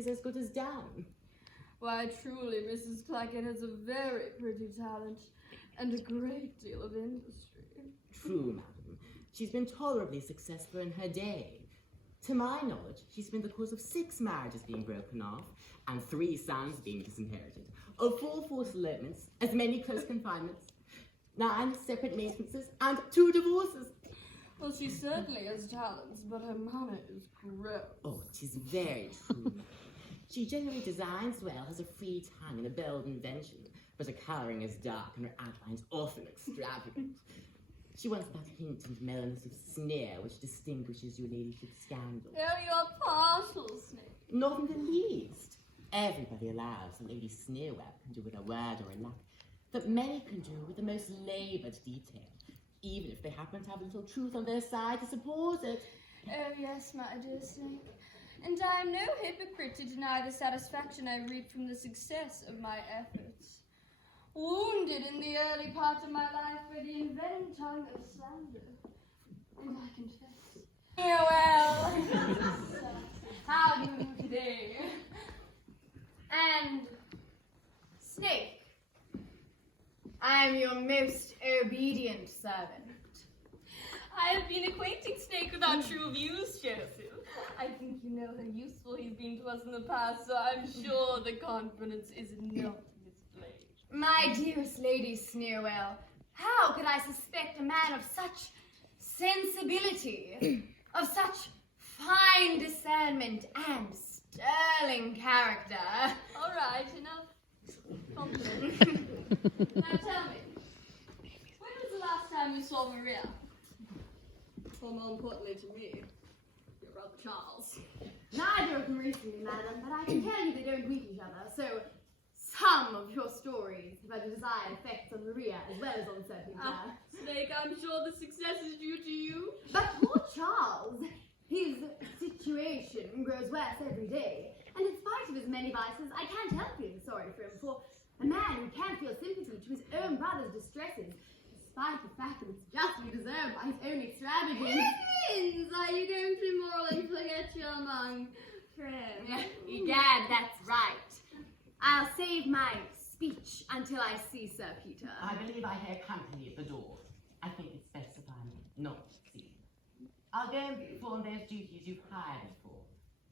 is as good as done. Why, truly, Mrs. Clackett has a very pretty talent and a great deal of industry. True, madam. She's been tolerably successful in her day. To my knowledge, she's been the cause of 6 marriages being broken off and 3 sons being disinherited, of 4 forced elopements, as many close confinements, 9 separate maintenances, and 2 divorces. Well, she certainly has talents, but her manner is gross. Oh, it is very true. She generally designs well, has a free tongue and a bold invention, but her colouring is dark and her outlines often extravagant. She wants that hint and mellowness of sneer which distinguishes your ladyship's scandal. Oh, you're partial, Snake. Not in the least. Everybody allows that Lady Sneerwell can do with a word or a look, that many can do with the most laboured detail, even if they happen to have a little truth on their side to support it. Oh, yes, my dear Snake. And I am no hypocrite to deny the satisfaction I reap from the success of my efforts. Wounded in the early part of my life by the inventing tongue of slander, and I confess. Yeah, well, how do you do today? And, Snake, I am your most obedient servant. I have been acquainting Snake with our true views, Joseph. I think you know how useful he's been to us in the past, so I'm sure the confidence is not misplaced. My dearest Lady Sneerwell, how could I suspect a man of such sensibility, of such fine discernment and sterling character? All right, enough confidence. Now tell me, when was the last time you saw Maria? Or more importantly to me, your brother Charles. Neither of them recently, madam, but I can tell you they don't meet each other, so some of your stories have had a desired effects on Maria as well as on Sir Peter. Snake, I'm sure the success is due to you. But poor Charles, his situation grows worse every day, and in spite of his many vices, I can't help feeling sorry for him, for a man who can't feel sympathy to his own brother's distresses, despite the fact that it's justly deserved by his own extravagance. Heavens, are you going to be moral and forget your among friends? Egad, that's right. I'll save my speech until I see Sir Peter. I believe I hear company at the door. I think it's best if I'm not seen. I'll go and perform those duties you've hired me for.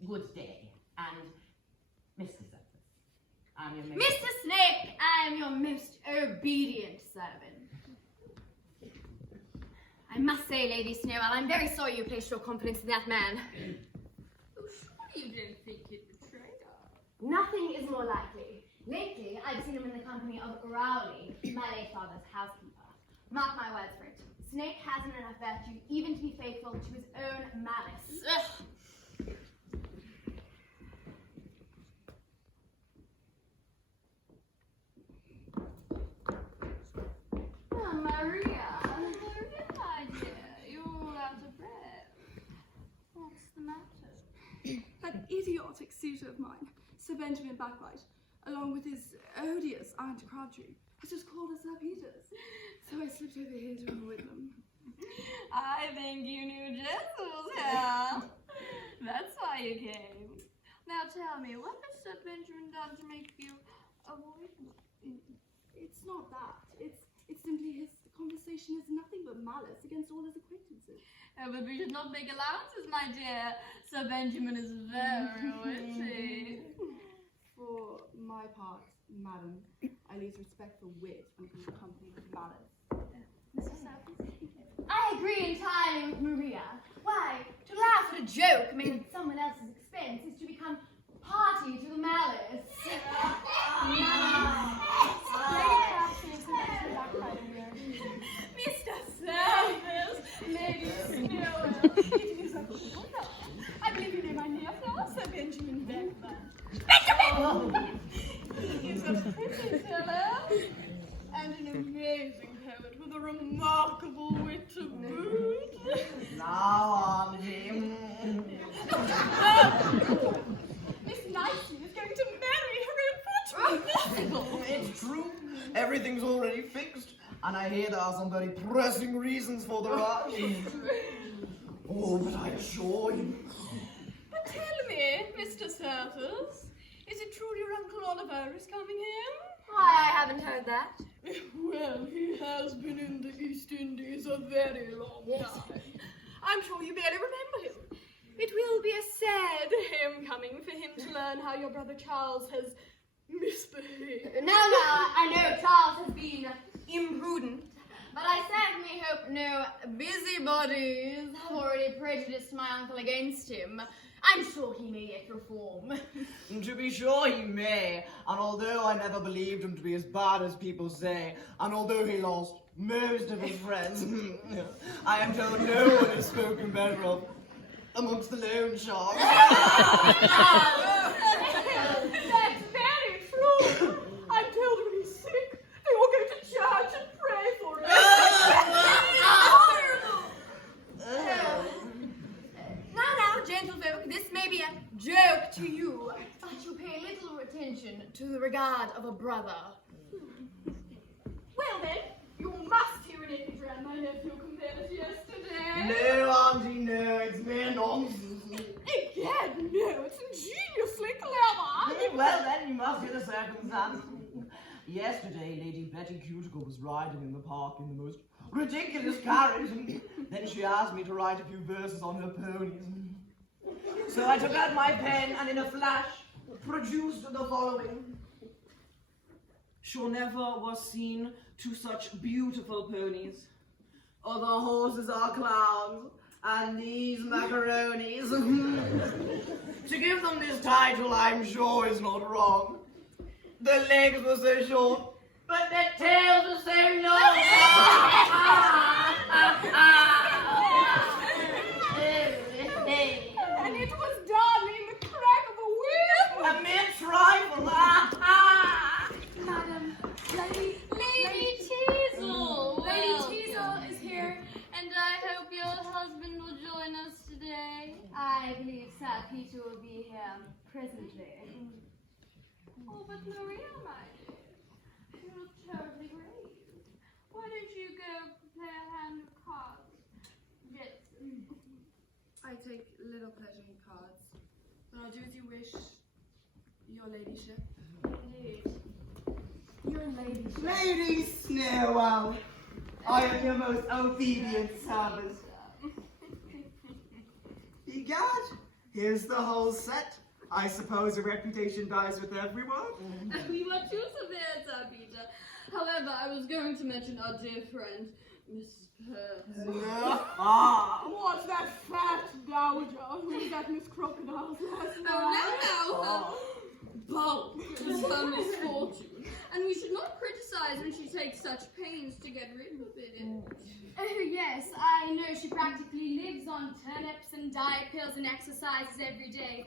Good day. And Mr. Surface, I'm your most... Mr. Snake, I am your most obedient servant. I must say, Lady Sneerwell, I'm very sorry you placed your confidence in that man. Oh, surely you don't think he'd betray us? Nothing is more likely. Lately, I've seen him in the company of Rowley, my late father's housekeeper. Mark my words for it. Snake hasn't enough virtue even to be faithful to his own malice. Ugh. Oh, Maria, my dear, you're all out of breath. What's the matter? That idiotic suitor of mine, Sir Benjamin Backwhite, along with his odious Aunt Crabtree, has just called us Sir Peters. So I slipped over here to avoid them. I think you knew Jess was here. That's why you came. Now tell me, what has Sir Benjamin done to make you avoid me? It's not that. It's simply his conversation is nothing but malice against all his acquaintances. Oh, but we should not make allowances, my dear. Sir Benjamin is very witty. For my part, madam, I lose respect for wit when it comes accompanied with malice. Mrs. Southeast? I agree entirely with Maria. Why, to laugh at a joke made at someone else's expense is to become party to the malice. Mr. Service, Lady Sneerwell, it is a good honor. I believe you know my nephew, Sir Benjamin Beckman. Benjamin! He is a pretty fellow and an amazing poet with a remarkable wit to boot. Now, Auntie. Miss Nicey is going to marry her own footman. It's true. Everything's already fixed. And I hear there are some very pressing reasons for the rush. Oh, but I assure you. But tell me, Mr. Certhus. Is it true your Uncle Oliver is coming here? Why, I haven't heard that. Well, he has been in the East Indies a very long time. I'm sure you barely remember him. It will be a sad homecoming for him to learn how your brother Charles has misbehaved. Now, I know Charles has been imprudent, but I certainly hope no busybodies have already prejudiced my uncle against him. I'm sure he may yet reform. To be sure he may, and although I never believed him to be as bad as people say, and although he lost most of his friends, I am told no one is spoken better of amongst the loan sharks. That's very true. I'm told when he's sick, they all go to church and pray for him. Now, gentlefolk, this may be a joke to you, but you pay little attention to the regard of a brother. Well then, you must hear an Indra and my nephew compared to yesterday. No, Auntie, no, it's mere nonsense. Again, no, it's ingeniously clever. Well, then you must hear the circumstance. Yesterday, Lady Betty Cuticle was riding in the park in the most ridiculous carriage, and then she asked me to write a few verses on her ponies. So I took out my pen and in a flash produced the following. Sure never was seen two such beautiful ponies. Other horses are clowns, and these macaronis. To give them this title, I'm sure is not wrong. The legs were so short, but their tails were so long. And it was done in the crack of a whip. A mere trifle. Madam, Lady Teasel! Lady Teasel is here. And I hope your husband will join us today. I believe Sir Peter will be here presently. Oh, but Maria, my dear, you look terribly grave. Why don't you go play a hand of cards? Yes. I take little pleasure in cards. Then I'll do as you wish, your ladyship. Indeed. Your ladyship. Lady Snowell, I am your most obedient servant. Egad, here's the whole set. I suppose a reputation dies with everyone. We were too severe, Sir Peter. However, I was going to mention our dear friend, Mrs. Pearce. What's that fat dowager who was at Miss Crocodile's last night? Oh, no. Bulk is her misfortune, and we should not criticize when she takes such pains to get rid of it. Oh, yes, I know she practically lives on turnips and diet pills and exercises every day.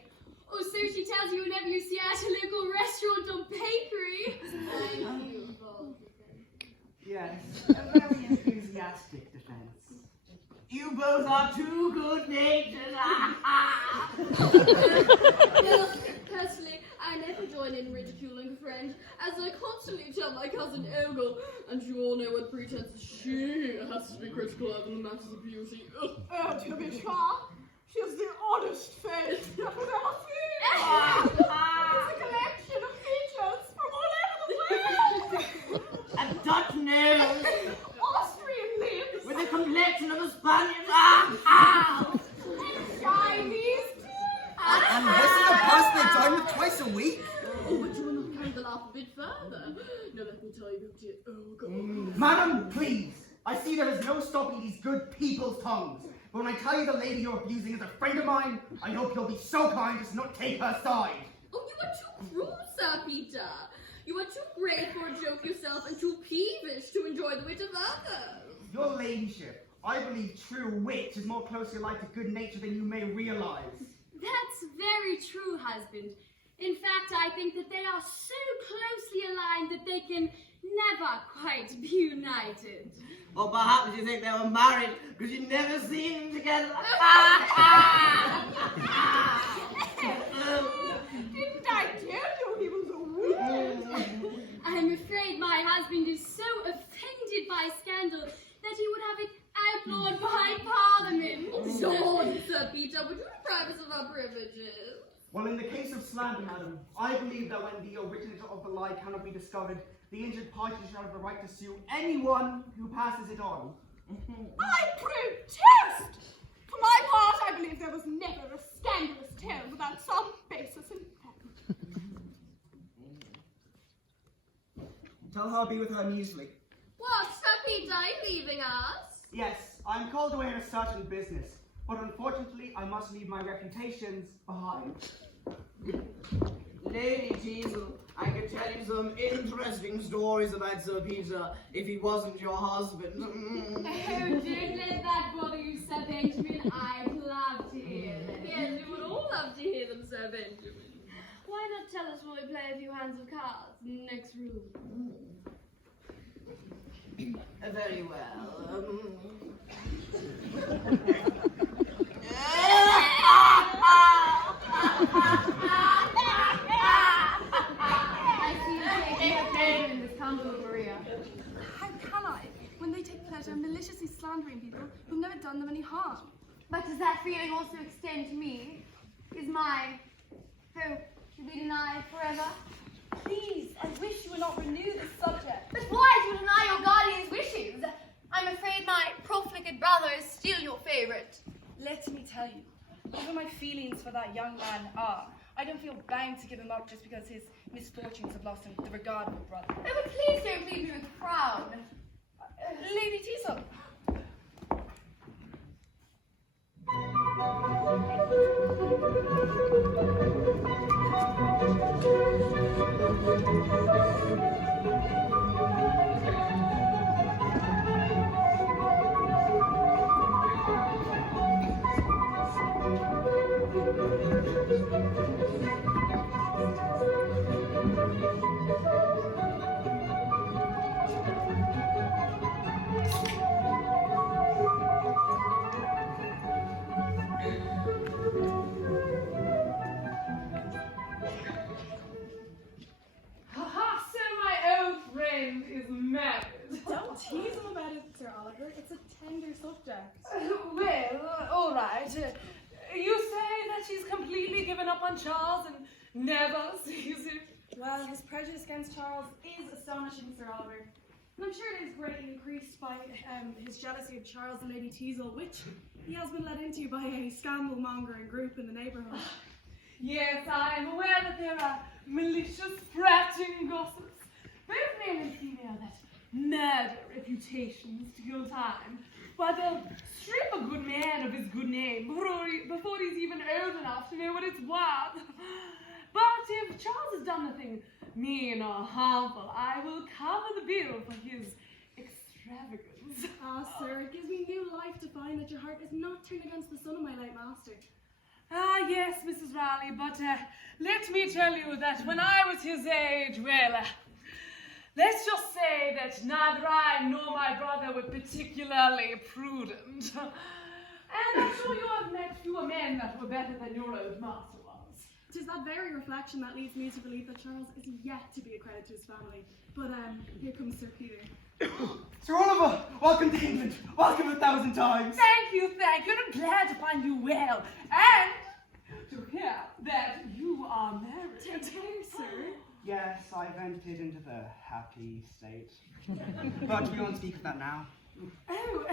Or so she tells you whenever you see her at a local restaurant or bakery. Thank you, Bulk. Yes, a very enthusiastic defense. You both are too good-natured. Well, personally, I never join in ridiculing a friend, as I constantly tell my cousin Ogle, and you all know what pretenses she has to be critical of in the matters of beauty. Ugh. Oh, to be sure. She's the oddest face you could ever see. It's a collection of features from all over the world. A Dutch nose Austrian lips. with the complexion of a Spaniard. Chinese teeth. And this is a person they dine with twice a week? Oh, but you are not carrying the laugh a bit further. Now let me tell you about dear Ogle. Madam, please. I see there is no stopping these good people's tongues. But when I tell you the lady you're abusing is a friend of mine, I hope you'll be so kind as to not take her side. Oh, you are too cruel, Sir Peter. You are too great for a joke yourself and too peevish to enjoy the wit of others. Your ladyship, I believe true wit is more closely allied to good nature than you may realize. That's very true, husband. In fact, I think that they are so closely aligned that they can never quite be united. Or perhaps you think they were married because you've never seen them together. Didn't I tell you he was a wizard? I'm afraid my husband is so offended by scandal that he would have it outlawed by Parliament. John, Sir Peter, would you deprive us of our privileges? Well, in the case case of slander, madam, I believe that when the originator of the lie cannot be discovered, the injured party shall have the right to sue anyone who passes it on. I protest! For my part, I believe there was never a scandalous tale without some basis in fact. Tell her I'll be with her immediately. What, Sir Peter, are you leaving us? Yes, I'm called away on a certain business, but unfortunately I must leave my reputations behind. Lady Teasel, I could tell you some interesting stories about Sir Peter if he wasn't your husband. Oh, don't let that bother you, Sir Benjamin. I'd love to hear them. Yes, we would all love to hear them, Sir Benjamin. Why not tell us when we play a few hands of cards in the next room? Very well. I see you taking a pleasure in this convo, Maria. How can I, when they take pleasure in maliciously slandering people who've never done them any harm? But does that feeling also extend to me? Is my hope to be denied forever? Please, I wish you would not renew this subject. But why do you deny your guardian's wishes? I'm afraid my profligate brother is still your favorite. Let me tell you, whatever my feelings for that young man are, I don't feel bound to give him up just because his misfortunes have lost him the regard of a brother. Oh, but please don't leave me with the crowd. Lady Teasel. Haha, so my old friend is married. Don't tease him about it, Sir Oliver. It's a tender subject. Well, all right. You say that she's completely given up on Charles and never sees him. Well, his prejudice against Charles is astonishing, Sir Oliver. And I'm sure it is greatly increased by his jealousy of Charles and Lady Teasel, which he has been led into by a scandal-mongering group in the neighbourhood. Yes, I am aware that there are malicious, fratting gossips, both male and female, that murder reputations to kill time. Why, they'll strip a good man of his good name before he's even old enough to know what it's worth. But if Charles has done nothing mean or harmful, I will cover the bill for his extravagance. Ah, sir, it gives me new life to find that your heart is not turned against the son of my late master. Ah, yes, Mrs. Raleigh, but let me tell you that when I was his age, well, let's just say that neither I nor my brother were particularly prudent. And I'm sure you have met fewer men that were better than your old master was. It is that very reflection that leads me to believe that Charles is yet to be a credit to his family. But here comes Sir Peter. Sir Oliver, welcome to England. Welcome 1,000 times. Thank you, and I'm glad to find you well. And to hear that you are married. Take care, sir. Yes, I've entered into the happy state. But we won't speak of that now. Oh,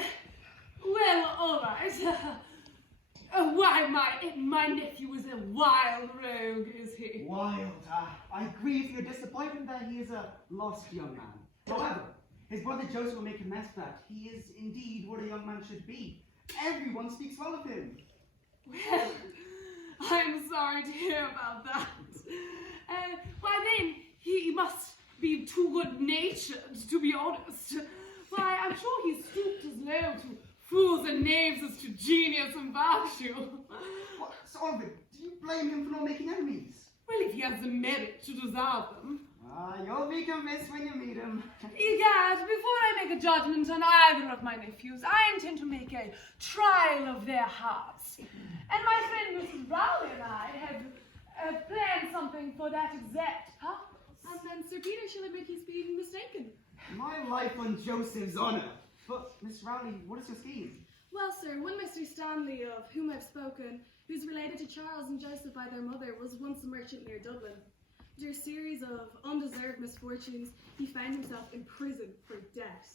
well, all right. Why, my nephew is a wild rogue, is he? Wild. I grieve for your disappointment that he is a lost young man. However, his brother Joseph will make a mess of that. He is indeed what a young man should be. Everyone speaks well of him. Well, I'm sorry to hear about that. Why then, he must be too good-natured, to be honest. Why, I'm sure he stooped as low to fools and knaves as to genius and virtue. What, Sir Oliver, do you blame him for not making enemies? Well, if he has the merit to deserve them. You'll be convinced when you meet him. Egad, before I make a judgment on either of my nephews, I intend to make a trial of their hearts. And my friend Mrs. Rowley and I have planned something for that exact purpose. And then Sir Peter shall admit he's being mistaken. My life on Joseph's honour. But, Miss Rowley, what is your scheme? Well, sir, one Mr. Stanley, of whom I've spoken, who's related to Charles and Joseph by their mother, was once a merchant near Dublin. After a series of undeserved misfortunes, he found himself in prison for debt.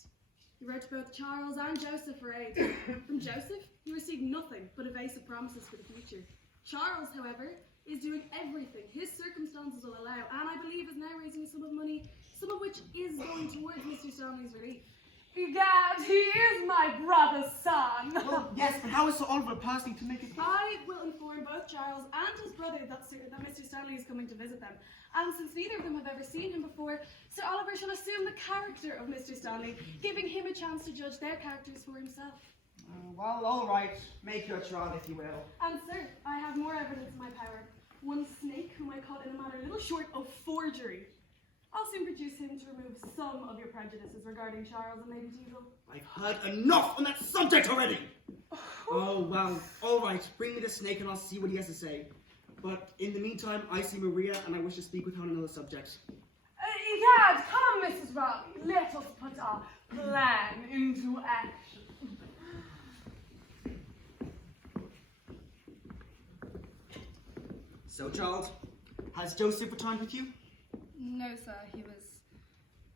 He wrote to both Charles and Joseph for aid. From Joseph, he received nothing but evasive promises for the future. Charles, however, is doing everything his circumstances will allow, and I believe is now raising a sum of money, some of which is going towards Mr. Stanley's relief. Egad, he is my brother's son. Well, yes, but how is Sir Oliver personally to make it? I will inform both Charles and his brother that Mr. Stanley is coming to visit them. And since neither of them have ever seen him before, Sir Oliver shall assume the character of Mr. Stanley, giving him a chance to judge their characters for himself. Well, all right. Make your trial, if you will. And sir, I have more evidence in my power. One snake whom I caught in a matter little short of forgery. I'll soon produce him to remove some of your prejudices regarding Charles and Lady Teazle. I've heard enough on that subject already! Oh, well, all right. Bring me the snake and I'll see what he has to say. But in the meantime, I see Maria and I wish to speak with her on another subject. Egad, come, Mrs. Raleigh, let us put our plan into action. So, Charles, has Joseph returned with you? No, sir, he was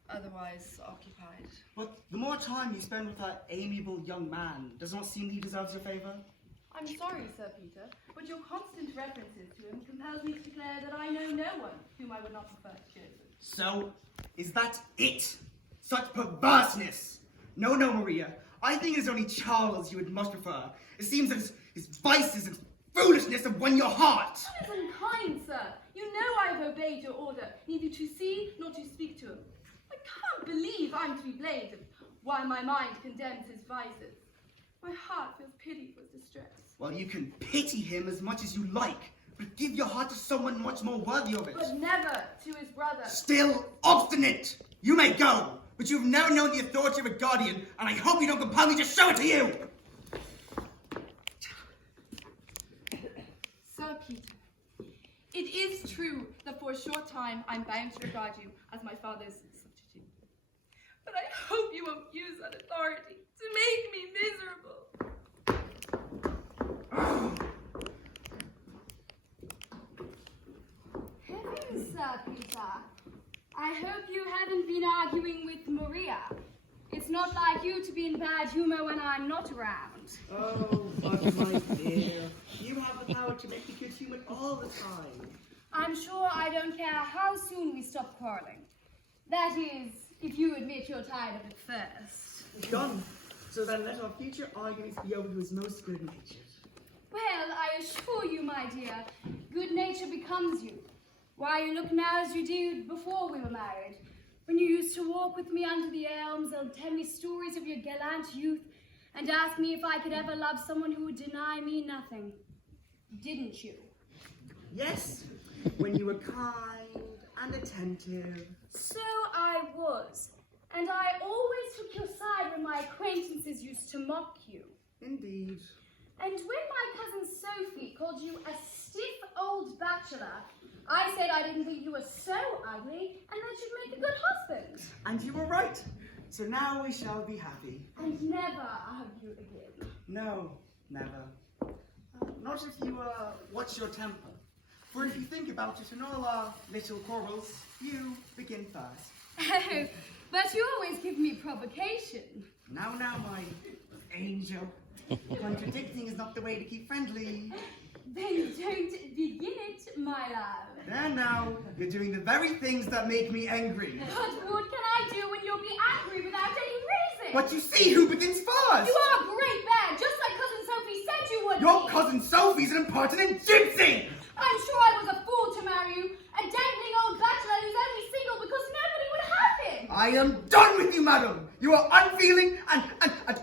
otherwise occupied. But the more time you spend with that amiable young man, does not seem he deserves your favor? I'm sorry, Sir Peter, but your constant references to him compels me to declare that I know no one whom I would not prefer to Joseph. So, is that it? Such perverseness! No, Maria. I think it is only Charles you would much prefer. It seems that his vices and foolishness have won your heart. That is unkind, sir. You know I have obeyed your order, neither to see nor to speak to him. I can't believe I'm to be blamed while my mind condemns his vices. My heart feels pity for his distress. Well, you can pity him as much as you like, but give your heart to someone much more worthy of it. But never to his brother. Still obstinate! You may go, but you've now known the authority of a guardian, and I hope you don't compel me to show it to you! Sir Peter, it is true that for a short time I'm bound to regard you as my father's substitute. But I hope you won't use that authority to make me miserable. Heavens, Sir Peter. I hope you haven't been arguing with Maria. It's not like you to be in bad humor when I'm not around. Oh, but my dear, you have the power to make me good humored all the time. I'm sure I don't care how soon we stop quarreling. That is, if you admit you're tired of it first. Done. So then let our future arguments be over to his most good-natured. Well, I assure you, my dear, good nature becomes you. Why, you look now as you did before we were married. When you used to walk with me under the elms and tell me stories of your gallant youth and ask me if I could ever love someone who would deny me nothing. Didn't you? Yes, when you were kind and attentive. So I was. And I always took your side when my acquaintances used to mock you. Indeed. And when my cousin Sophie called you a stiff old bachelor, I said I didn't think you were so ugly and that you'd make a good husband. And you were right. So now we shall be happy. And never argue again. No, never. Not if you watch your temper. For if you think about it, in all our little quarrels, you begin first. Oh, but you always give me provocation. Now, my angel. Contradicting is not the way to keep friendly. Then don't begin it, my love. There now, you're doing the very things that make me angry. What good can I do when you'll be angry without any reason? But you see who begins first! You are a great man, just like Cousin Sophie said you would Your be. cousin Sophie's an impertinent gypsy! I'm sure I was a fool to marry you, a dangling old bachelor who's only single because nobody would have him. I am done with you, madam! You are unfeeling and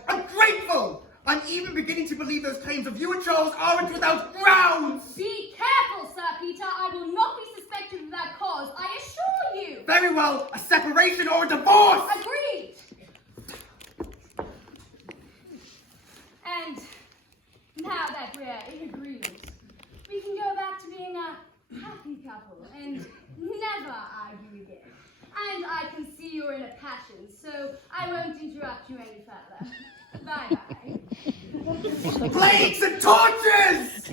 ungrateful! I'm even beginning to believe those claims of you and Charles aren't without grounds! Be careful, Sir Peter. I will not be suspected of that cause, I assure you. Very well, a separation or a divorce! Agreed. And now that we're in agreement, we can go back to being a happy couple and never argue again. And I can see you're in a passion, so I won't interrupt you any further. Bye-bye. Plagues and torches!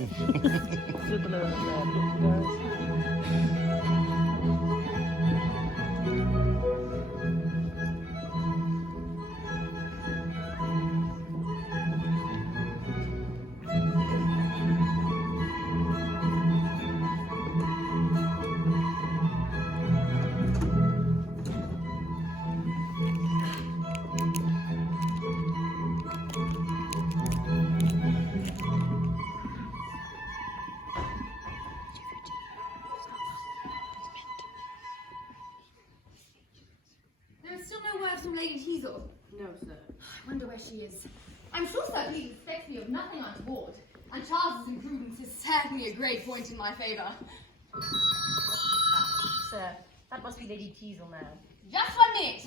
There is still no word from Lady Teasel. No, sir. I wonder where she is. I'm sure Sir Peter suspects me of nothing untoward, and Charles's imprudence is certainly a great point in my favour. Sir, that must be Lady Teasel now. Just 1 minute!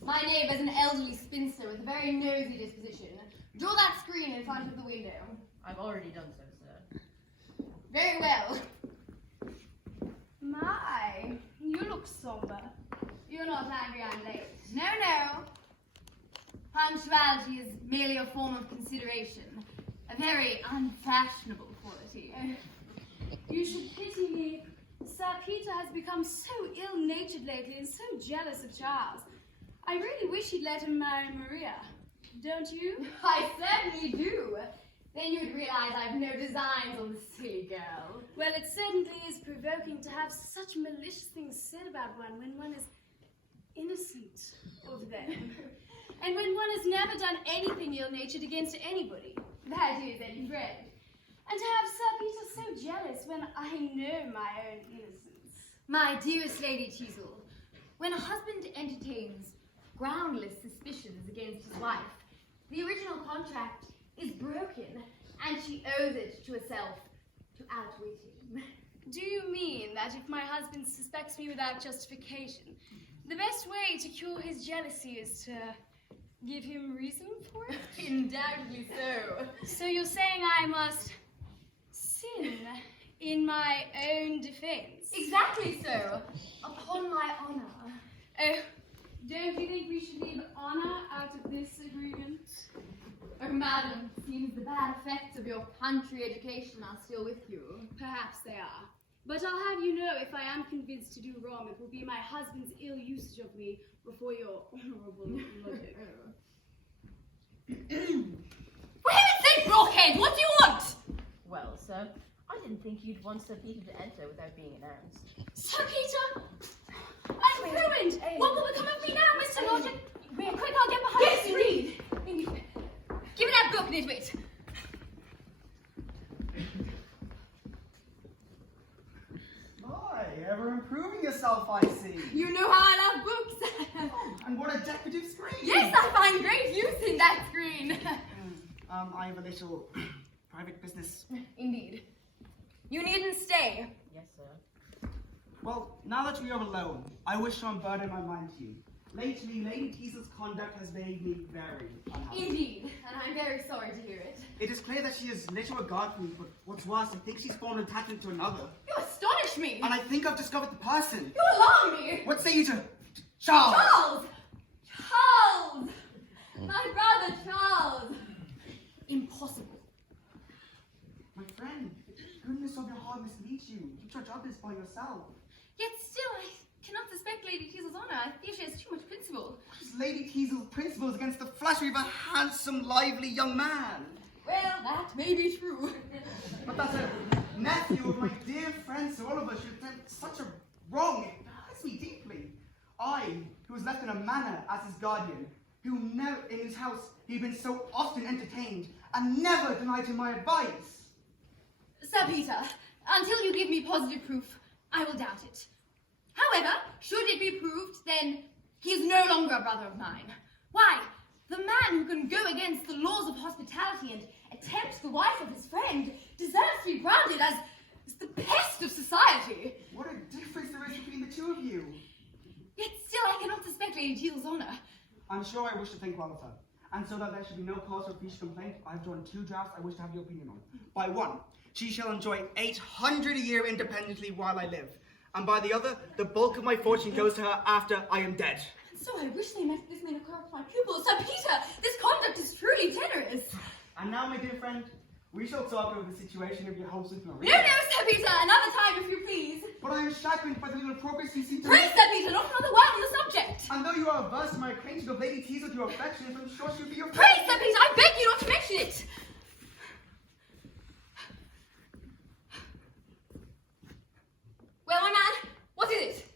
My neighbour's an elderly spinster with a very nosy disposition. Draw that screen in front of the window. I've already done so, sir. Very well. My, you look somber. You're not angry I'm late. No, no. Punctuality is merely a form of consideration. A very unfashionable quality. You should pity me. Sir Peter has become so ill-natured lately and so jealous of Charles. I really wish he'd let him marry Maria. Don't you? I certainly do. Then you'd realise I've no designs on the silly girl. Well, it certainly is provoking to have such malicious things said about one when one is innocent of them. And when one has never done anything ill-natured against anybody. That is any friend. And to have Sir Peter so jealous when I know my own innocence. My dearest Lady Teasel, when a husband entertains groundless suspicions against his wife, the original contract is broken, and she owes it to herself to outwit him. Do you mean that if my husband suspects me without justification, the best way to cure his jealousy is to give him reason for it? Undoubtedly so. So you're saying I must sin in my own defense? Exactly so. Upon my honor. Oh, don't you think we should leave honor out of this agreement? Oh, madam, seems the bad effects of your country education are still with you. Perhaps they are. But I'll have you know, if I am convinced to do wrong, it will be my husband's ill usage of me before your honourable logic. For heaven's sake, blockhead, what do you want? Well, sir, I didn't think you'd want Sir Peter to enter without being announced. Sir Peter? I'm ruined! What will become of me now, Mr. Logic? Quick, I'll get behind Yes, you. Read! Give me that book, Nitwit. My, ever improving yourself, I see. You know how I love books. And what a decorative screen. Yes, I find great use in that screen. I have a little private business. Indeed. You needn't stay. Yes, sir. Well, now that we are alone, I wish to unburden my mind to you. Lately, Lady Teasel's conduct has made me very unhappy. Indeed, and I'm very sorry to hear it. It is clear that she has little regard for me, but what's worse, I think she's formed an attachment to another. You astonish me. And I think I've discovered the person. You alarm me. What say you to Charles? Charles! Charles! My brother Charles! Impossible. My friend, the goodness of your heart misleads you. You judge others by yourself. Yet still, I cannot suspect Lady Teasel's honour. I fear she has too much principle. What is Lady Teasel's principles against the flattery of a handsome, lively young man? Well, that may be true. But that a nephew of my dear friend Sir Oliver should have done such a wrong, it hurts me deeply. I, who was left in a manor as his guardian, who never in his house he'd been so often entertained, and never denied him my advice. Sir Peter, until you give me positive proof, I will doubt it. However, should it be proved, then he is no longer a brother of mine. Why, the man who can go against the laws of hospitality and attempt the wife of his friend deserves to be branded as the pest of society. What a difference there is between the two of you. Yet still I cannot suspect Lady Teal's honour. I'm sure I wish to think well of her. And so that there should be no cause for future complaint, I have drawn 2 drafts I wish to have your opinion on. By one, she shall enjoy 800 a year independently while I live. And by the other, the bulk of my fortune goes to her after I am dead. So I wish this may occur to my pupils. Sir Peter, this conduct is truly generous. And now, my dear friend, We shall talk over the situation of your house with No, Maria. no, Sir Peter, another time if you please. But I am chagrined by the little progress you seem to Pray, make. Sir Peter, not another word on the subject. And though you are averse to my acquaintance of Lady Teasel to your affections, I'm sure she'll be your Pray, Sir Peter, I beg you not to mention it. Well, my man, what is it?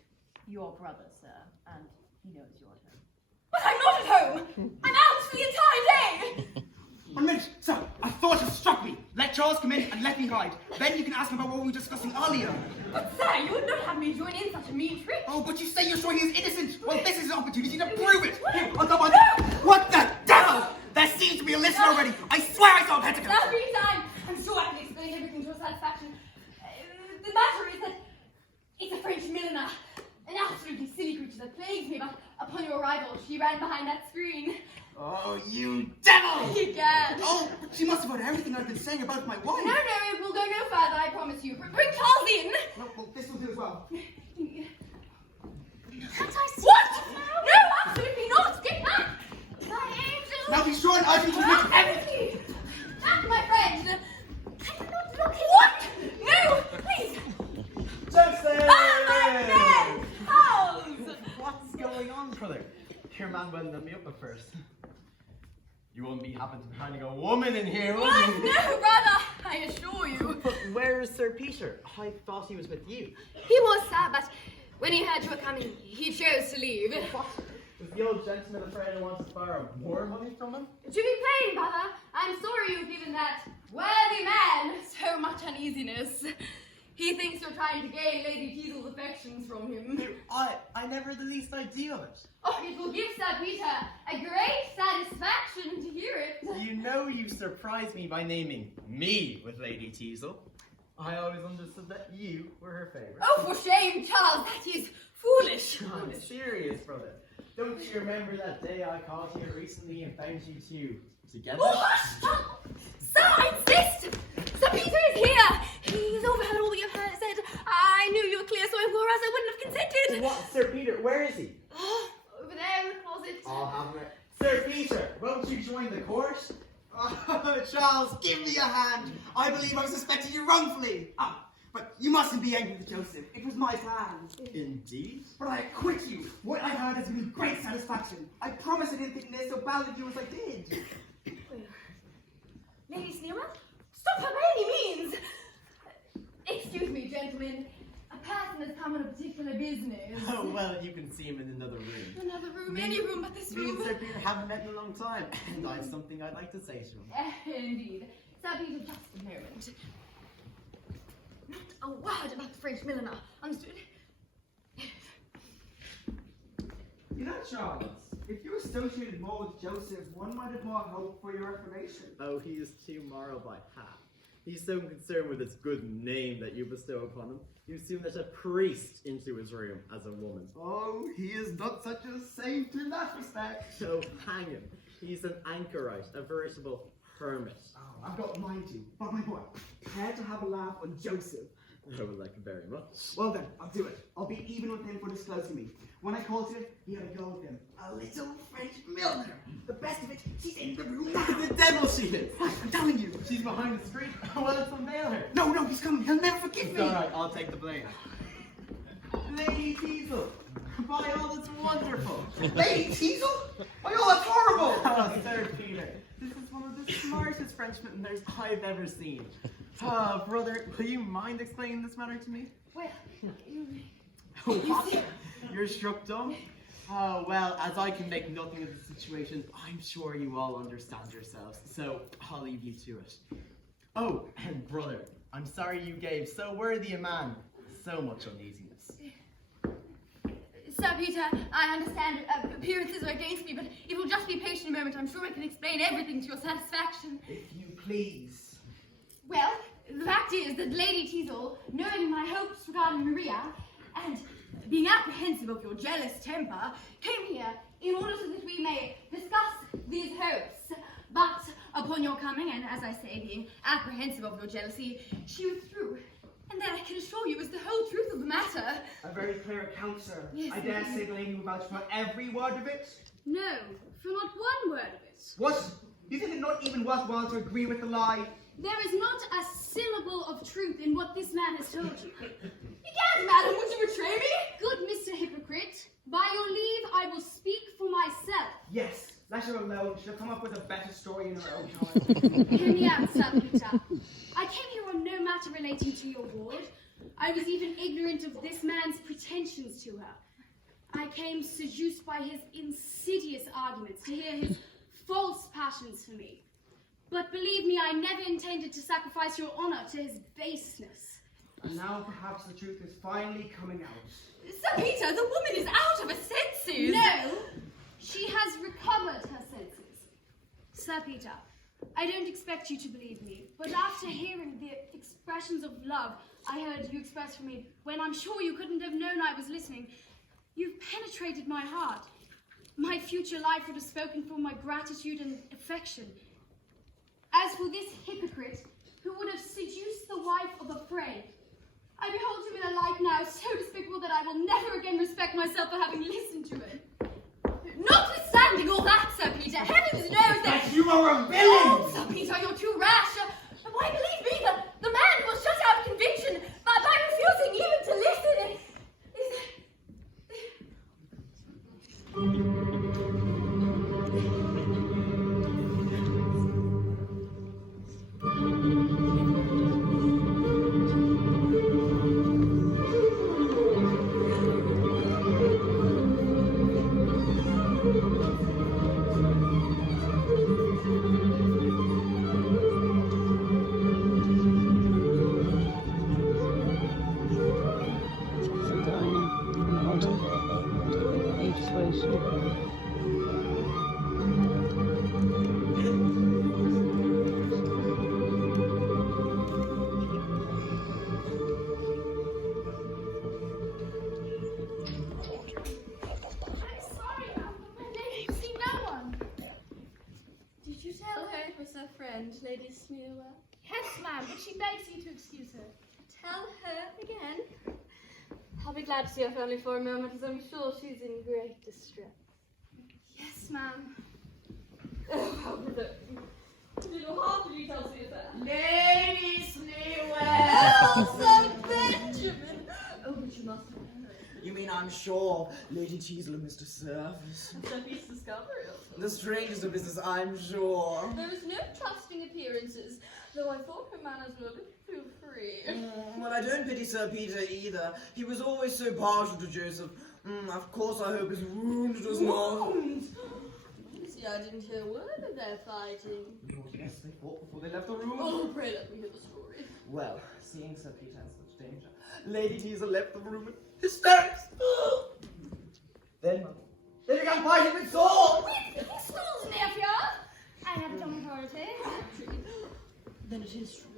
Your brother, sir, and he knows you're at home. But I'm not at home. I'm out for the entire day. 1 minute, sir. A thought has struck me. Let Charles come in and let me hide. Then you can ask him about what we were discussing earlier. But sir, you would not have me join in such a mean trick. Oh, but you say you're sure he is innocent. Well, this is an opportunity to prove it. What? Here, oh, come on. What the devil? There seems to be a listener already. I swear I saw a pentacle. Sir Peter, I'm sure I can explain everything to your satisfaction. The matter is that it's a French milliner, an absolutely silly creature that plagues me, but upon your arrival, she ran behind that screen. Oh, you devil! You can. Oh, but she must have heard everything I've been saying about my wife. No, it will go no further, I promise you. Bring Charles in. Well, this will do as well. Can't I see? What? No, absolutely not. Get back. My angel. Now be sure and urgent to make Everything. Back, my friend. Can you not look at what? No, please. Joseph! Ah, my friend. Charles. What's going on, brother? Your man wouldn't let me up at first. You won't be happen to be finding a woman in here, would What? you? No, brother. I assure you. But where is Sir Peter? I thought he was with you. He was sad, but when he heard you were coming, he chose to leave. What? Is the old gentleman afraid I want to borrow more money from him? To be plain, brother, I'm sorry you've given that worthy man so much uneasiness. He thinks you're trying to gain Lady Teasel's affections from him. I never had the least idea of it. Oh, it will give Sir Peter a great satisfaction to hear it. You know you surprised me by naming me with Lady Teasel. I always understood that you were her favourite. Oh, for shame, Charles, that is foolish. I'm serious, brother. Don't you remember that day I called you recently and found you two together? Oh, hush, Charles! Sir, I insist! Sir Peter is here! He's overheard all that you've said. I knew you were clear, so or else I wouldn't have consented. What, Sir Peter? Where is he? Over there in the closet. I'll have him. Sir Peter, won't you join the court? Oh, Charles, give me a hand. I believe I suspected you wrongfully. Ah, but you mustn't be angry with Joseph. It was my plan. Indeed. But I acquit you. What I heard has given me great satisfaction. I promise I didn't think near so bad of you as I did. Lady Sneerer? Stop her by any means! Excuse me, gentlemen. A person has come on a particular business. Oh, well, you can see him in another room. Another room, any room but this Me room. and Sir Peter haven't met in a long time, and I have something I'd like to say to him. Indeed. Sir Peter, just a moment. Not a word about the French milliner. Understood? You know, Charles, if you associated more with Joseph, one might have more hope for your reformation. Oh, he is too moral by half. He's so concerned with his good name that you bestow upon him, you soon let a priest into his room as a woman. Oh, he is not such a saint in that respect. So hang him. He's an anchorite, a veritable hermit. Oh, I've got mine too. But my boy, prepare to have a laugh on Joseph. I would like him very much. Well then, I'll do it. I'll be even with him for disclosing me. When I called him, he had a go with him. A little French milliner. The best of it, she's in the room now. The devil she is! I'm telling you. She's behind the screen. Well, let's unveil her. No, he's coming. He'll never forgive It's me. alright, I'll take the blame. Lady Teasel! By all that's wonderful! Lady Teasel? Why, oh, that's horrible. Oh, Sir Peter, this is one of the smartest Frenchmen I've ever seen. Oh, brother, will you mind explaining this matter to me? Well, you What? You're struck dumb? Oh, well, as I can make nothing of the situation, I'm sure you all understand yourselves, so I'll leave you to it. Oh, and brother, I'm sorry you gave so worthy a man so much uneasiness. Sir Peter, I understand appearances are against me, but if you'll just be patient a moment, I'm sure I can explain everything to your satisfaction. If you please. Well, the fact is that Lady Teasel, knowing my hopes regarding Maria, and being apprehensive of your jealous temper, came here in order so that we may discuss these hopes. But upon your coming, and as I say, being apprehensive of your jealousy, she withdrew. And that I can assure you is the whole truth of the matter. A very clear account, sir. Yes, I dare yes. say the lady will vouch for every word of it. No, for not one word of it. What? You think it not even worthwhile to agree with the lie? There is not a syllable of truth in what this man has told you. Egad, madam, would you betray me? Good Mr. Hypocrite, by your leave, I will speak for myself. Yes, let her alone. She'll come up with a better story in her own time. Hear me out, Sir Peter. I came here on no matter relating to your ward. I was even ignorant of this man's pretensions to her. I came seduced by his insidious arguments to hear his false passions for me. But believe me, I never intended to sacrifice your honor to his baseness. And now perhaps the truth is finally coming out. Sir Peter, the woman is out of her senses. No, she has recovered her senses. Sir Peter, I don't expect you to believe me, but after hearing the expressions of love I heard you express for me, when I'm sure you couldn't have known I was listening, you've penetrated my heart. My future life would have spoken for my gratitude and affection. As for this hypocrite, who would have seduced the wife of a friend, I behold him in a light now so despicable that I will never again respect myself for having listened to it. Notwithstanding all that, Sir Peter, heavens knows that... You are a villain! Oh, Sir Peter, you're too rash. Why, believe me, the man who will shut out conviction by refusing even to listen Lady Sneerwell. Yes, ma'am, but she begs you to excuse her. Tell her again. I'll be glad to see her only for a moment, as I'm sure she's in great distress. Yes, ma'am. Oh, how provoking. Little heartily tells me that. Lady Sneerwell! Elsa Benjamin! Oh, but you must have heard. You mean I'm sure Lady Teasel and Mr. Service? Sir Peter's discovery of The strangest of business, I'm sure. There is no trusting appearances, though I thought her manners were a bit too free. Well, I don't pity Sir Peter either. He was always so partial to Joseph. Of course, I hope his wound does not. See, I didn't hear a word of their fighting. Oh, yes, they fought before they left the room. Oh, pray let me hear the story. Well, seeing Sir Peter in such danger, Lady Teasel left the room in hysterics. Then they began fighting with swords. With pistols, nephew! I have done authority. Then it is true.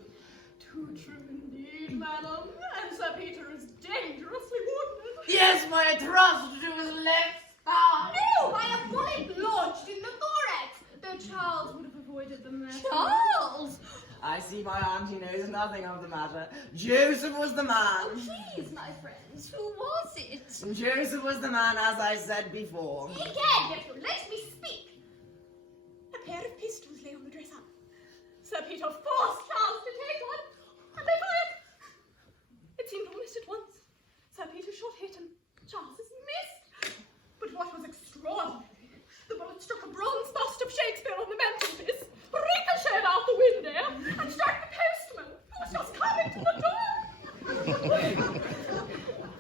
Too true indeed, madam. And Sir Peter is dangerously wounded. Yes, my atrocity was left. No, by a bullet lodged in the thorax. Though Charles would have avoided the murder. Charles! I see my auntie knows nothing of the matter. Joseph was the man. Please, my friends, who was it? Joseph was the man, as I said before. Egad, nephew, let me speak. A pair of pistols lay on the dresser. Sir Peter forced Charles to take one, and they fired. It seemed almost at once. Sir Peter shot hit and Charles is missed. But what was extraordinary, the bullet struck a bronze bust of Shakespeare on the mantelpiece, ricocheted out the window, and struck the postman, who was just coming to the door.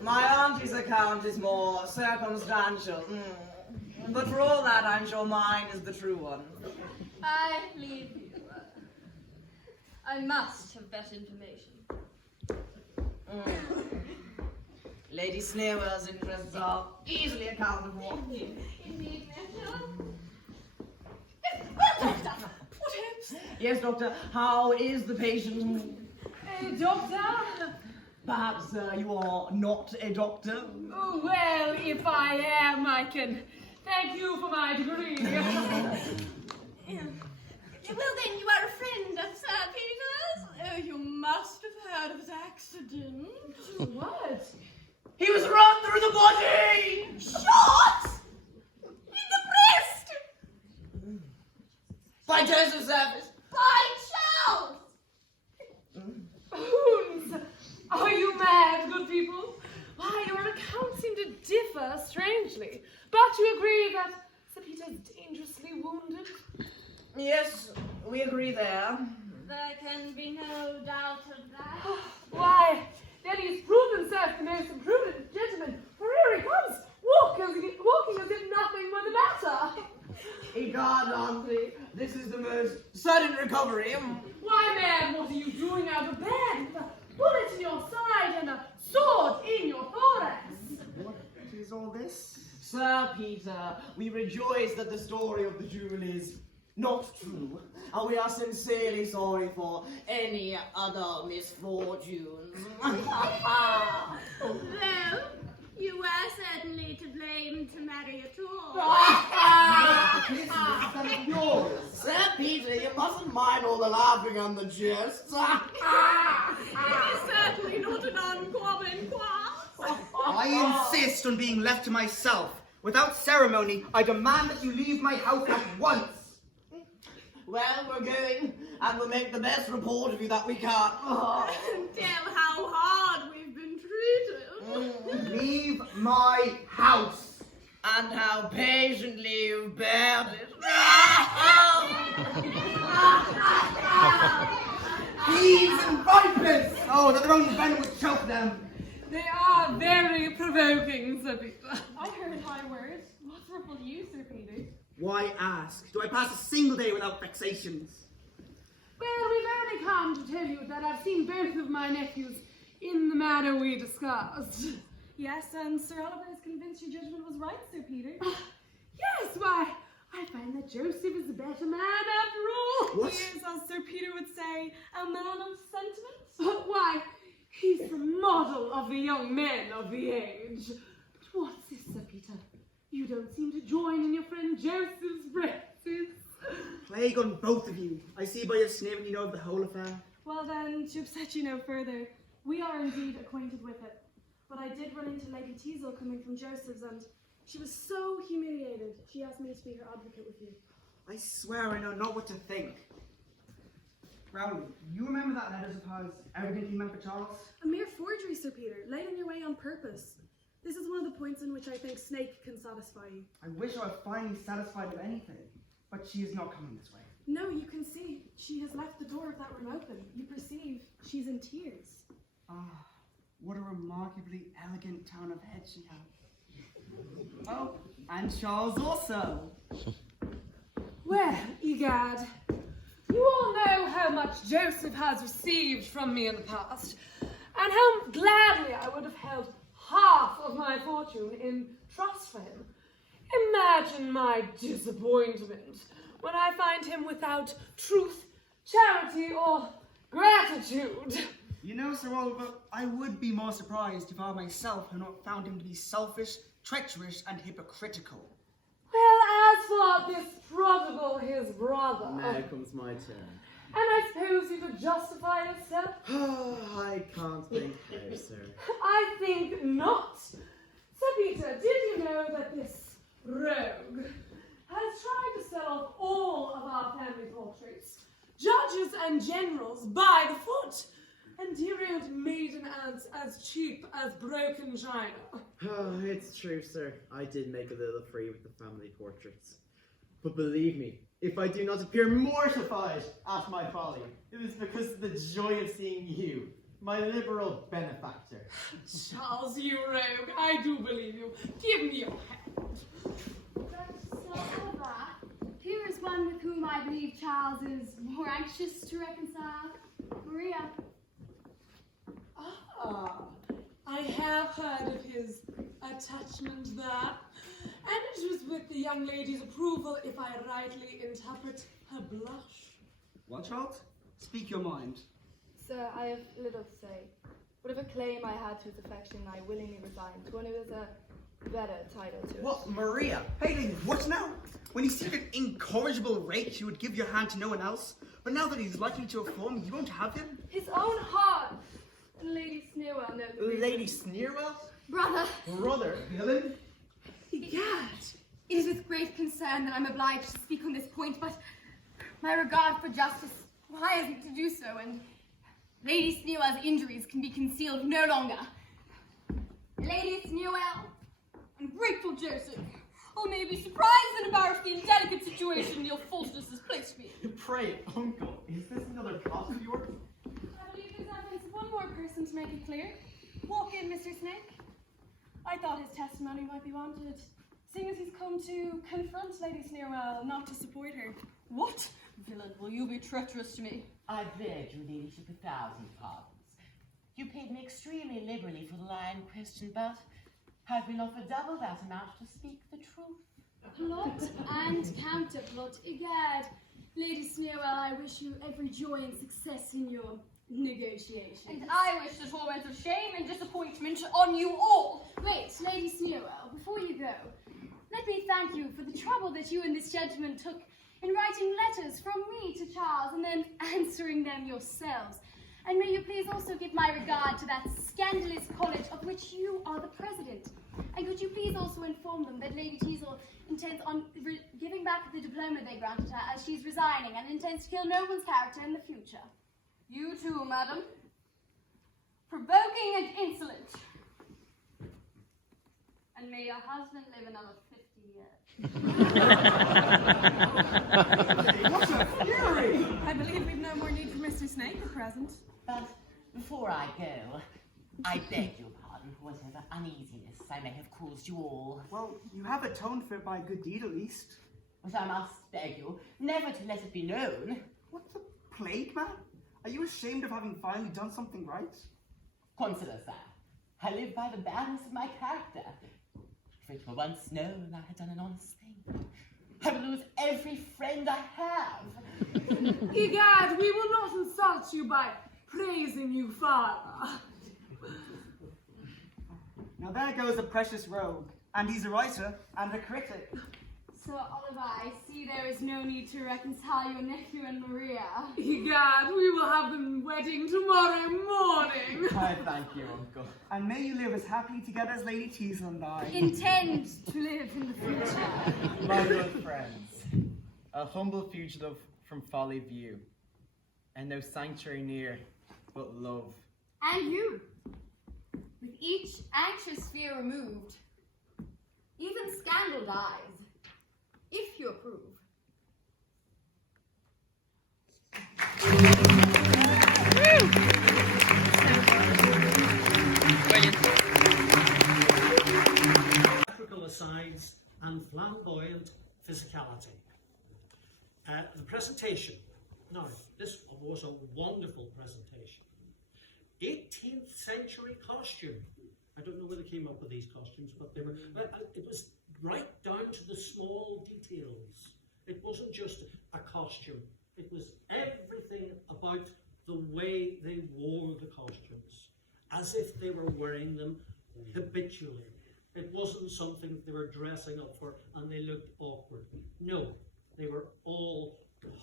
My auntie's account is more circumstantial. But for all that, I'm sure mine is the true one. I leave you. I must have better information. Lady Sneerwell's interests are easily accounted for. Indeed, nephew. Well, doctor, what hopes? Yes, Doctor, how is the patient? Doctor? Perhaps you are not a doctor? Oh, well, if I am, I can thank you for my degree. Well, then, you are a friend of Sir Peter's? Oh, you must have heard of his accident. What? He was run through the body! Shot! In the breast! By Joseph Service. By Charles! differ strangely. But you agree that Sir Peter's dangerously wounded? Yes, we agree there. There can be no doubt of that. Why, then he's proved himself the most imprudent gentleman, for here he comes, walking as if nothing were the matter. Egad, Auntie, this is the most sudden recovery. Why, man, what are you doing out of bed with a bullet in your side and a sword in your thorax? What is all this? Sir Peter, we rejoice that the story of the jewel is not true, and we are sincerely sorry for any other misfortunes. Well, you were certainly to blame to marry at all. Sir Peter, you mustn't mind all the laughing and the jests. It is certainly not an uncommon quarrel. I insist on being left to myself. Without ceremony, I demand that you leave my house at once. Well, we're going, and we'll make the best report of you that we can. Tell how hard we've been treated. Leave my house. And how patiently you've bared it. Thieves and vipers! Oh, that their own venom would choke them. They are very provoking, Sir Peter. I heard high words. What's up with you, Sir Peter? Why ask? Do I pass a single day without vexations? Well, we've only come to tell you that I've seen both of my nephews in the manner we discussed. Yes, and Sir Oliver is convinced your judgment was right, Sir Peter. Yes, why, I find that Joseph is a better man after all. What? He is, as Sir Peter would say, a man of sentiment. Why, he's the model of the young men of the age. But what's this, Sir Peter? You don't seem to join in your friend Joseph's praises. Plague on both of you. I see by your sneering you know of the whole affair. Well then, to upset you no further, we are indeed acquainted with it. But I did run into Lady Teasel coming from Joseph's, and she was so humiliated. She asked me to be her advocate with you. I swear I know not what to think. Rowley, you remember that letters of hers, everything he meant for Charles? A mere forgery, Sir Peter, laid on your way on purpose. This is one of the points in which I think Snake can satisfy you. I wish I were finally satisfied with anything, but she is not coming this way. No, you can see. She has left the door of that room open. You perceive she's in tears. Ah, what a remarkably elegant town of head she has. Oh, and Charles also. Well, egad, you all know how much Joseph has received from me in the past, and how gladly I would have held half of my fortune in trust for him. Imagine my disappointment when I find him without truth, charity, or gratitude. You know, Sir Oliver, I would be more surprised if I myself had not found him to be selfish, treacherous, and hypocritical. Well, as for this prodigal, his brother, Now comes my turn. and I suppose you could justify yourself? I can't think how, sir. I think not. Sir Peter, did you know that this rogue has tried to sell off all of our family portraits, judges and generals by the foot, and dear old maiden aunts as cheap as broken china? Oh, it's true, sir. I did make a little free with the family portraits. But believe me, if I do not appear mortified at my folly, it is because of the joy of seeing you, my liberal benefactor. Charles, you rogue, I do believe you. Give me your hand. But Sir Oliver, here is one with whom I believe Charles is more anxious to reconcile. Maria. Ah, I have heard of his attachment there, and it was with the young lady's approval, if I rightly interpret her blush. What, Charles? Speak your mind. Sir, I have little to say. Whatever claim I had to his affection, I willingly resigned to one who has a better title to it. What, Maria? Hey, what now? When you seemed an incorrigible rake, you would give your hand to no one else. But now that he's likely to reform, you won't have him? His own heart! And Lady Sneerwell knows the reason. Lady Sneerwell? Brother, Brother? Villain? Egad, it is with great concern that I'm obliged to speak on this point, but my regard for justice requires me to do so, and Lady Sneerwell's injuries can be concealed no longer. Lady Sneerwell, on Uncle Joseph. Or maybe surprised and embarrassed the indelicate situation your falseness has placed me in. Pray, Uncle, is this another plot of yours? I believe there's evidence of one more person to make it clear. Walk in, Mr. Snake. I thought his testimony might be wanted, seeing as he's come to confront Lady Sneerwell, not to support her. What? Villain, will you be treacherous to me? I beg your ladyship 1,000 pardons. You paid me extremely liberally for the lie in question, but have been offered double that amount to speak the truth. Plot and counterplot. Egad, Lady Sneerwell, I wish you every joy and success in your negotiations. And I wish the torment of shame and disappointment on you all. Wait, Lady Sneerwell, before you go, let me thank you for the trouble that you and this gentleman took in writing letters from me to Charles and then answering them yourselves. And may you please also give my regard to that scandalous college of which you are the president. And could you please also inform them that Lady Teazle intends on giving back the diploma they granted her as she's resigning and intends to kill no one's character in the future. You too, madam. Provoking and insolent. And may your husband live another 50 years. What a fury! I believe we've no more need for Mr. Snake at present. But before I go, I beg your pardon for whatever uneasiness I may have caused you all. Well, you have atoned for it by a good deed at least. But I must beg you never to let it be known. What the plague, man? Are you ashamed of having finally done something right? Consider, sir, I live by the badness of my character. If it were once known I had done an honest thing, I would lose every friend I have. Egad, we will not insult you by praising you, Father. Now there goes a precious rogue, and he's a writer and a critic. So, Oliver, I see there is no need to reconcile your nephew and Maria. Egad, we will have the wedding tomorrow morning. I thank you, Uncle. And may you live as happily together as Lady Teazle and I. Intend to live in the future. My good friends, a humble fugitive from folly view, and no sanctuary near, but love. And you, with each anxious fear removed, even scandal dies, if you approve. Theatrical asides and flamboyant physicality. The presentation. Now, this was a wonderful presentation. 18th century costume. I don't know where they came up with these costumes, but they were. It was right down to the small details. It wasn't just a costume. It was everything about the way they wore the costumes, as if they were wearing them habitually. It wasn't something they were dressing up for and they looked awkward. No, they were all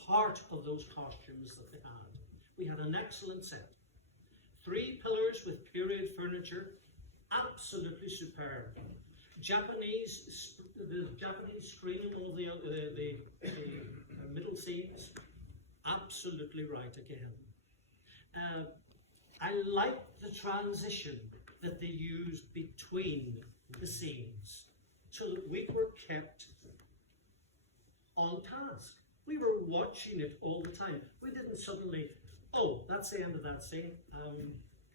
part of those costumes that they had. We had an excellent set. 3 pillars with period furniture, absolutely superb. The Japanese screening of the middle scenes, absolutely right again. I liked the transition that they used between the scenes so that we were kept on task. We were watching it all the time. We didn't suddenly, oh, that's the end of that scene.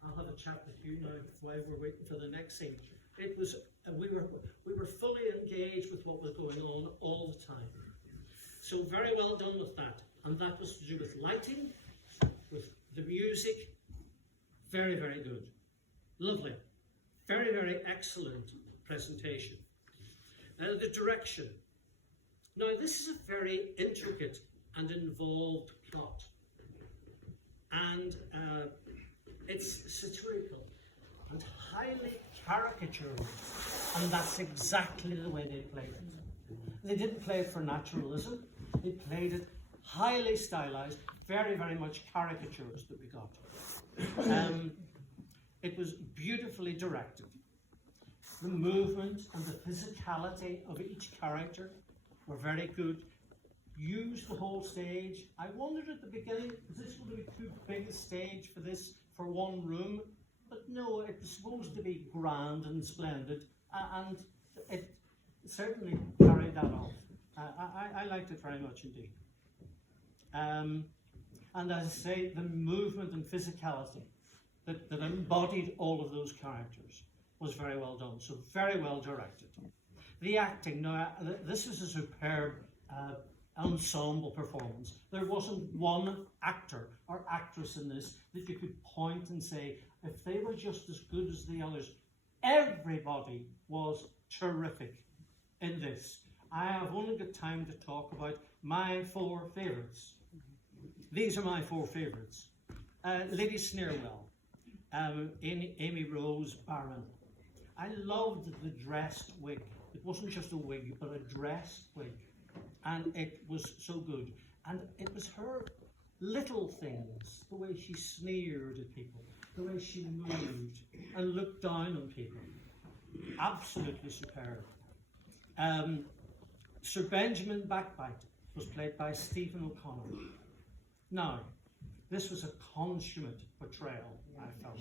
I'll have a chat with you now while we're waiting for the next scene. It was, we were fully engaged with what was going on all the time. So very well done with that. And that was to do with lighting, with the music. Very, very good. Lovely. Very, very excellent presentation. The direction. Now, this is a very intricate and involved plot. And it's satirical and highly caricatured. And that's exactly the way they played it. They didn't play it for naturalism. They played it highly stylized, very, very much caricatures that we got. It was beautifully directed. The movement and the physicality of each character were very good. Used the whole stage. I wondered at the beginning, is this going to be too big a stage for this, for one room? But no, it was supposed to be grand and splendid, and certainly carried that off. I liked it very much indeed. And as I say, the movement and physicality that embodied all of those characters was very well done, so very well directed. The acting, now this was a superb ensemble performance. There wasn't one actor or actress in this that you could point and say, if they were just as good as the others. Everybody was terrific in this. I have only got time to talk about my 4 favourites. These are my 4 favourites. Lady Sneerwell, Amy Rose Barron. I loved the dressed wig. It wasn't just a wig, but a dressed wig. And it was so good. And it was her little things, the way she sneered at people, the way she moved and looked down on people. Absolutely superb. Sir Benjamin Backbite was played by Stephen O'Connor. Now, this was a consummate portrayal, I felt.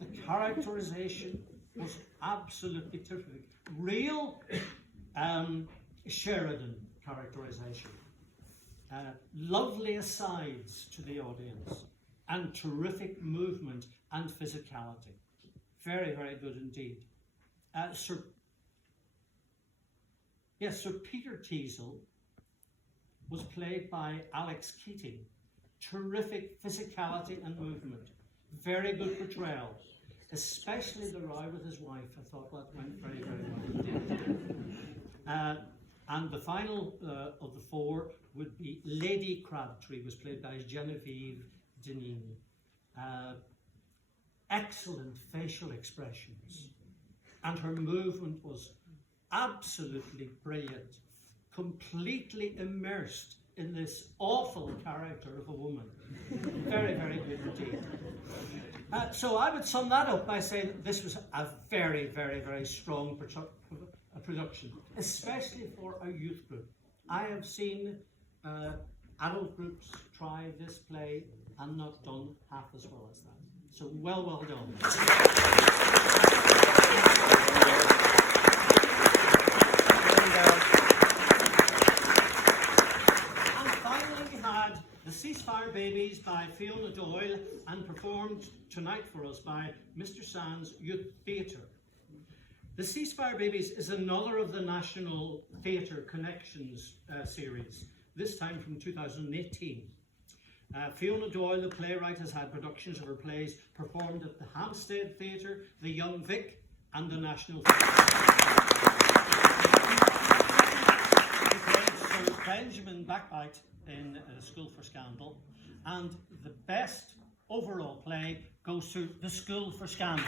The characterization was absolutely terrific. Real Sheridan characterization. Lovely asides to the audience, and terrific movement and physicality. Very, very good indeed. Sir Peter Teasle was played by Alex Keating. Terrific physicality and movement. Very good portrayal. Especially the row with his wife. I thought that went very, very well. And the final of the 4 would be Lady Crabtree, was played by Genevieve Deneen. Excellent facial expressions. And her movement was absolutely brilliant. Completely immersed in this awful character of a woman. Very, very good indeed. So I would sum that up by saying that this was a very, very, very strong production, especially for a youth group. I have seen adult groups try this play and not done half as well as that. So well done. And finally we had The Ceasefire Babies by Fiona Doyle, and performed tonight for us by Mr. Sands Youth Theatre. The Ceasefire Babies is another of the National Theatre Connections series, this time from 2018. Fiona Doyle, the playwright, has had productions of her plays performed at the Hampstead Theatre, the Young Vic, and the National Theatre. She played Sir Benjamin Backbite in School for Scandal, and the best overall play goes to The School for Scandal.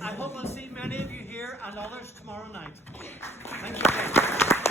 I hope I'll see many of you here and others tomorrow night. Thank you.